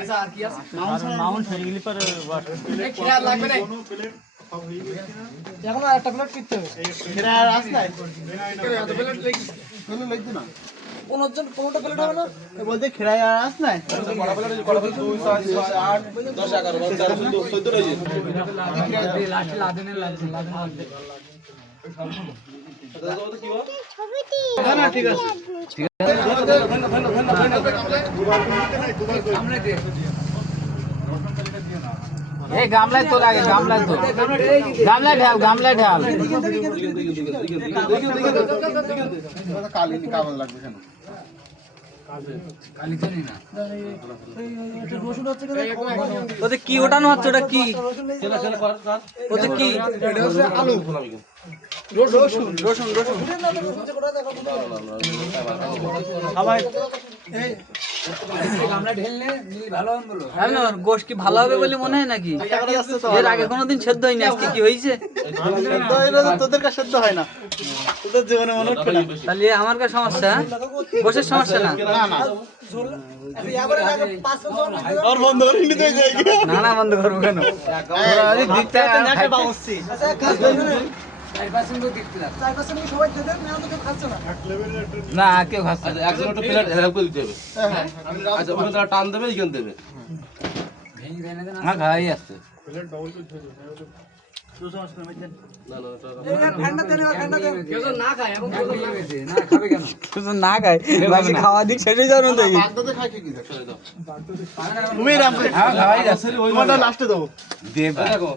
আচ্ছা আর কি আছে মাউন্ট ফেরিগলি পর এই খেয়াল লাগবে না এখন আর একটা প্লেট কিনতে হবে খেরা আর আস নাই এত প্লেট লেগে কোনো লাগবে না 15টা প্লেট হবে না বলতে খেরা আর আস নাই বড় প্লেট 2 6 8 10 11 14 রয়েছে লাস্টে লাদেনের লাগছে না ঠিক আছে এই গামলায় তো লাগে গামলায় তো গামলায় ঢাল কালি কাগজ লাগবে কেন ওতে কি ওঠানো হচ্ছে ওটা কি ওতে কি এটা হচ্ছে আলু রসুন সবাই আমরা ঢেললে ভালো হবে বলো গোশ কি ভালো হবে বলে মনে হয় নাকি এর আগে কোনোদিন সেদ্ধ হয়নি আজকে কি হয়েছে সেদ্ধ হইলে তো তোদের কাছে সেদ্ধ হয় না তোদের জীবনে মনে হচ্ছে না তাহলে আমার কাছে সমস্যা গোশের সমস্যা না না না আর বন্ধ করে নিতে যাই না বন্ধ করবো কেন দিকটা না কেউ খাচ্ছে না। একজন একটা প্লেট হেল্প করে দিতে হবে আচ্ছা ওখানে তারা টান দেবে এখান দেবে আমার খাওয়াই আসছে না খায় বাকি খাওয়া দিক শেষ হয়ে যাবে দেখি বাগদাতে খাই কি দেখো তুমি রাম খাওয়াই যাচ্ছে তোমারটা লাস্টে দাও দেবা দেখো